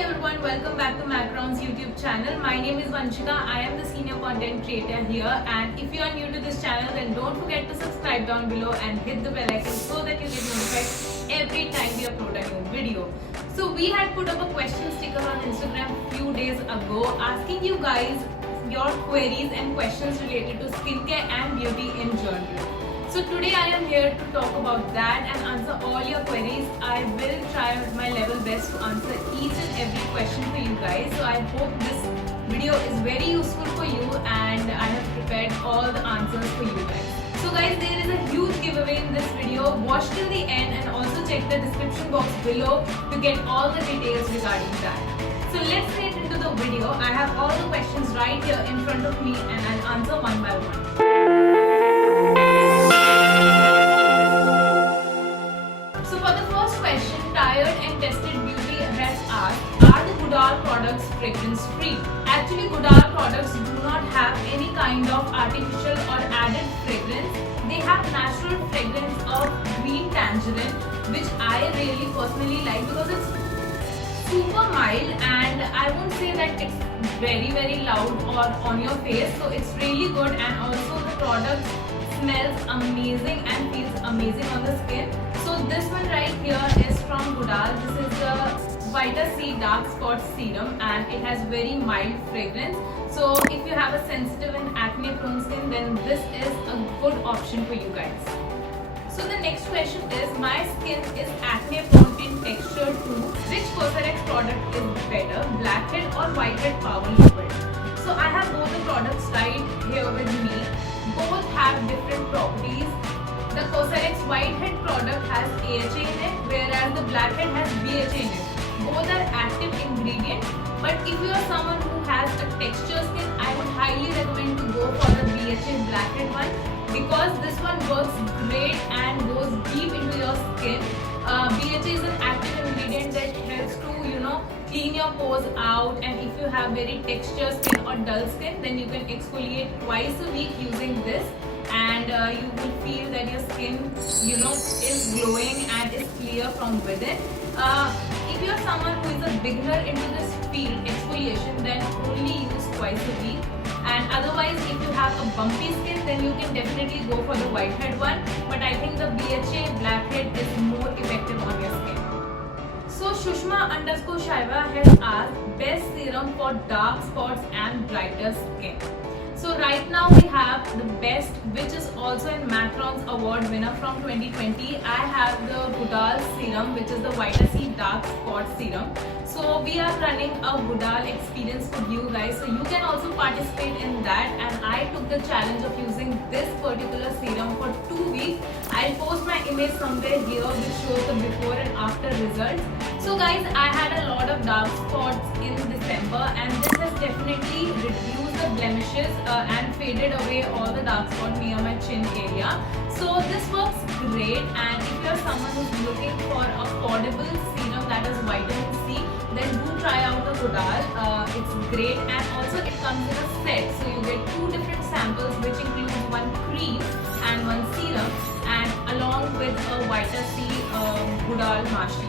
everyone, welcome back to Macron's YouTube channel. My name is Vanshika. I am the senior content creator here, and if you are new to this channel, then don't forget to subscribe down below and hit the bell icon so that you get notified every time we upload a new video. So we had put up a question sticker on Instagram few days ago asking you guys your queries and questions related to skincare and beauty in general. So today I am here to talk about that and answer all your queries. I will try my level best to answer each and every question for you guys. So I hope this video is very useful for you and I have prepared all the answers for you guys. So guys, there is a huge giveaway in this video. Watch till the end and also check the description box below to get all the details regarding that. So let's get into the video. I have all the questions right here in front of me and I'll answer one by one. Tired and Tested Beauty has asked, are the Goodal products fragrance free? Actually, Goodal products do not have any kind of artificial or added fragrance. They have natural fragrance of green tangerine, which I really personally like because it's super mild and I won't say that it's very loud or on your face. So it's really good, and also the product smells amazing and feels amazing on the skin. So this one right here is from Goodal. This is the Vita C Dark Spot Serum and it has very mild fragrance. So if you have a sensitive and acne prone skin, then this is a good option for you guys. So the next question is, my skin is acne prone in texture too. Which Cosrx product is better, Blackhead or Whitehead Power Liquid? So I have both the products right here with me. Both have different properties. The Cosrx Whitehead product has AHA in it, whereas the Blackhead has BHA in it. Both are active ingredients, but if you are someone who has a texture skin, I would highly recommend to go for the BHA Blackhead one because this one works great and goes deep into your skin. BHA is an active ingredient that helps to clean your pores out, and if you have very texture skin or dull skin, then you can exfoliate twice a week using this, and you will feel that your skin is glowing and is clear from within. If you are someone who is a beginner into this field, exfoliation, then only use twice a week, and otherwise if you have a bumpy skin, then you can definitely go for the Whitehead one, but I think the BHA Blackhead is more effective on your skin. So Shushma_Shaiva has asked, best serum for dark spots and brighter skin. So right now we have the best, which is also in Macron's award winner from 2020. I have the Goodal serum, which is the Vita C Dark Spot Serum. So we are running a Goodal experience for you guys, so you can also participate in that, and I took the challenge of using this particular serum for 2 weeks. I'll post my image somewhere here which shows the before and after results. So guys, I had a lot of dark spots in December, and this has definitely reduced the blemishes and faded away all the dark spots near my chin area. So this works great, and if you're someone who's looking for affordable serum that is vitamin C, then do try out the Goodal. It's great, and also it comes in a set, so you get 2 different samples which includes one cream and one serum, and along with a Vita C Goodal Mashi.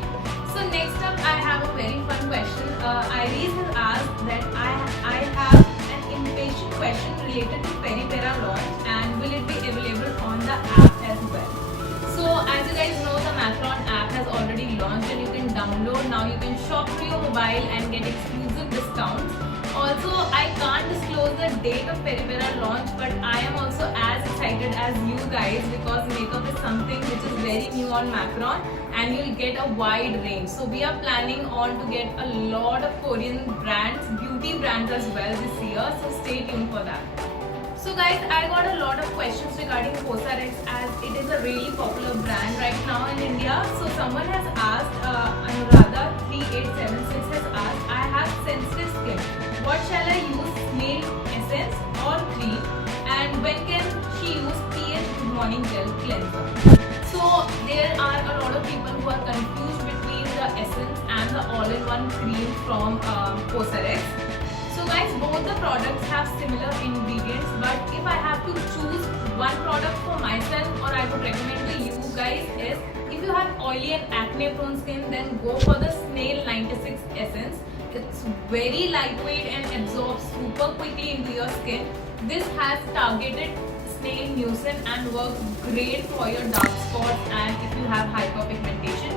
So next up I have a very fun question. Iris has asked that I have an impatient question related to Peripera launch, and will it be available on the app as well? So as you guys know, the Macron app has already launched and you can download. Now you can shop through your mobile and get exclusive discounts. Also, I can't disclose the date of Peripera launch, but I am also as excited as you guys because makeup is something which is very new on Macron and you'll get a wide range. So we are planning on to get a lot of Korean brands, beauty brands as well this year, so stay tuned for that. So guys, I got a lot of questions regarding Cosrx as it is a really popular brand right now in India. So someone has asked, Anuradha3876 has asked, I have sensitive skin. What shall I use, snail essence or cream? And when can she use pH Good Morning Gel Cleanser? So there are a lot of people who are confused between the essence and the all-in-one cream from Cosrx. So guys, both the products have similar ingredients, but if I have to choose one product for myself, or I would recommend to you guys, is if you have oily and acne prone skin, then go for the Snail 96 Essence. It's very lightweight and absorbs super quickly into your skin. This has targeted snail mucin and works great for your dark spots and if you have hyperpigmentation.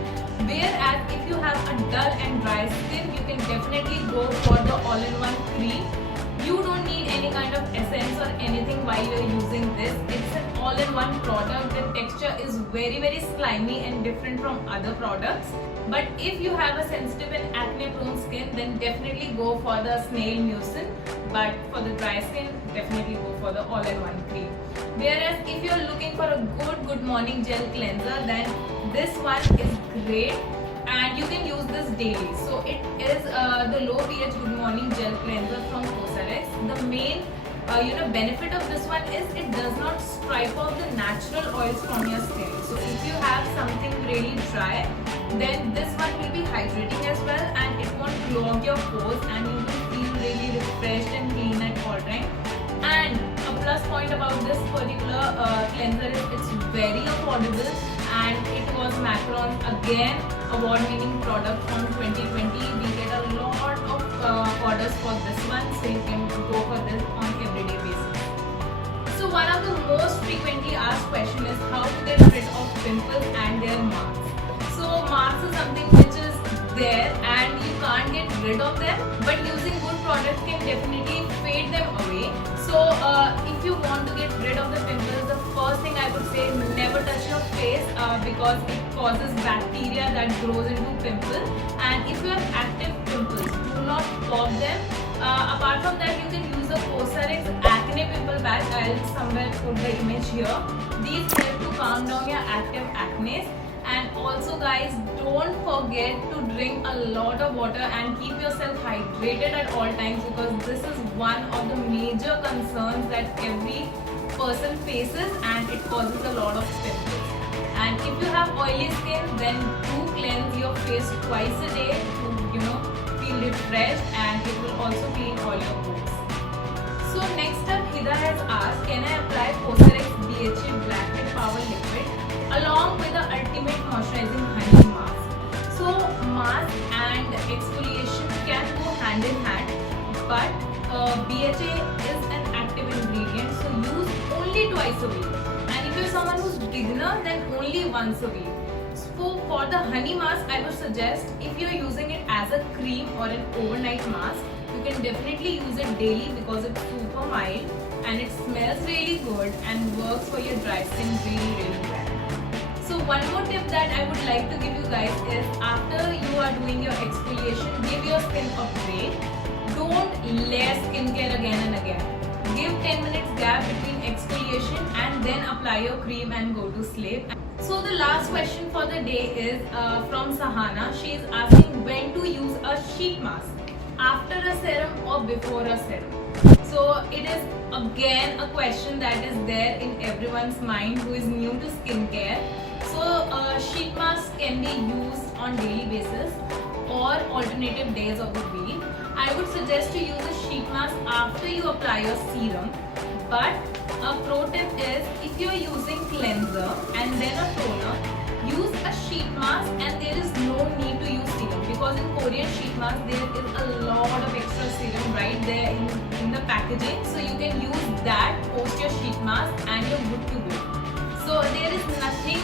Whereas if you have a dull and dry skin, you can definitely go for the all-in-one cream. You don't need any kind of essence or anything while you're using this. It's an all-in-one product. The texture is very slimy and different from other products. But if you have a sensitive and acne-prone skin, then definitely go for the snail mucin. But for the dry skin, definitely go for the all-in-one cream. Whereas if you're looking for a good morning gel cleanser, then this one is great. And you can use this daily. So it is the low pH good morning gel cleanser from Cosrx. The main benefit of this one is it does not stripe off the natural oils from your skin. So if you have something really dry, then this one will be hydrating as well and it won't clog your pores and you will feel really refreshed and clean at all time. And a plus point about this particular cleanser is it's very affordable and it was Macron's again award-winning product from 2020. We get a lot of orders for this one, so you can go for this on everyday basis. So one of the most frequently asked question is how to get rid of pimples and their marks. So marks is something which is there and you can't get rid of them, but using good products can definitely fade them away. So if you want to get rid of the pimples, the first thing I would say, never touch your face because it causes bacteria that grows into pimple. And if you have active pimples, do not pop them. Apart from that, you can use the Cosrx acne pimple patch. I'll somewhere put the image here. These help to calm down your active acne. And also guys, don't forget to drink a lot of water and keep yourself hydrated at all times because this is one of the major concerns that every person faces and it causes a lot of pimples. And if you have oily skin, then do cleanse your face twice a day to feel refreshed and it will also clean all your pores. So next up, Hida has asked, can I apply Cosrx BHA Blackhead Power Liquid along with the ultimate moisturizing honey mask? So mask and exfoliation can go hand in hand, but BHA is an active ingredient, so use only twice a week. And if you're someone who's beginner, then only once a week. So for the honey mask, I would suggest if you're using it as a cream or an overnight mask, you can definitely use it daily because it's super mild and it smells really good and works for your dry skin really well. So one more tip that I would like to give you guys is after you are doing your exfoliation, give your skin a break. Don't layer skincare again and again. Give 10 minutes gap between exfoliation and then apply your cream and go to sleep. So the last question for the day is from Sahana. She is asking when to use a sheet mask, after a serum or before a serum. So it is again a question that is there in everyone's mind who is new to skincare. So sheet mask can be used on daily basis or alternative days of the week. I would suggest to use a sheet mask after you apply your serum. But a pro tip is if you are using cleanser and then a toner, use a sheet mask and there is no need to use serum because in Korean sheet mask there is a lot of extra serum right there in the packaging. So you can use that post your sheet mask and you're good to go. So there is nothing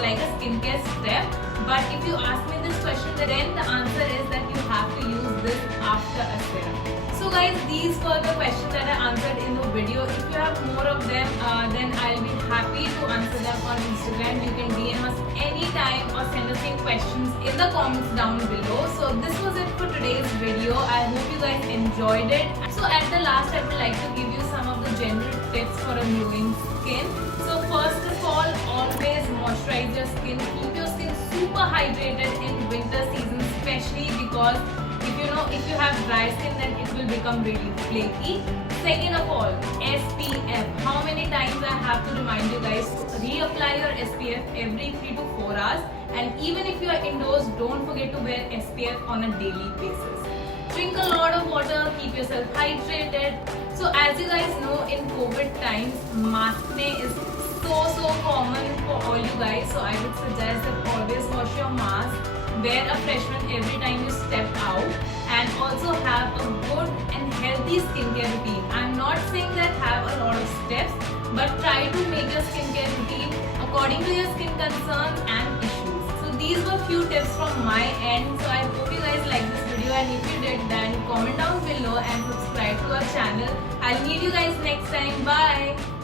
like a skincare step, but if you ask me this question, then the answer is that you have to use this after a serum. So guys, these were the questions that I answered in the video. If you have more of them, then I'll be happy to answer them on Instagram. You can DM us anytime or send us your questions in the comments down below. So this was it for today's video. I hope you guys enjoyed it. So at the last, I would like to give you some of the general tips for a glowing skin. So first of all, always moisturize your skin. Keep your skin super hydrated in winter season, especially because if you have dry skin, then it will become really flaky. Second of all, SPF. How many times I have to remind you guys to reapply your SPF every 3 to 4 hours. And even if you are indoors, don't forget to wear SPF on a daily basis. Drink a lot of water, keep yourself hydrated. So as you guys know, in COVID times, maskne is so common for all you guys. So I would suggest that always wash your mask. Wear a fresh one every time you step out healthy skincare routine. I'm not saying that have a lot of steps, but try to make your skincare routine according to your skin concerns and issues. So these were few tips from my end. So I hope you guys like this video, and if you did, then comment down below and subscribe to our channel. I'll meet you guys next time. Bye.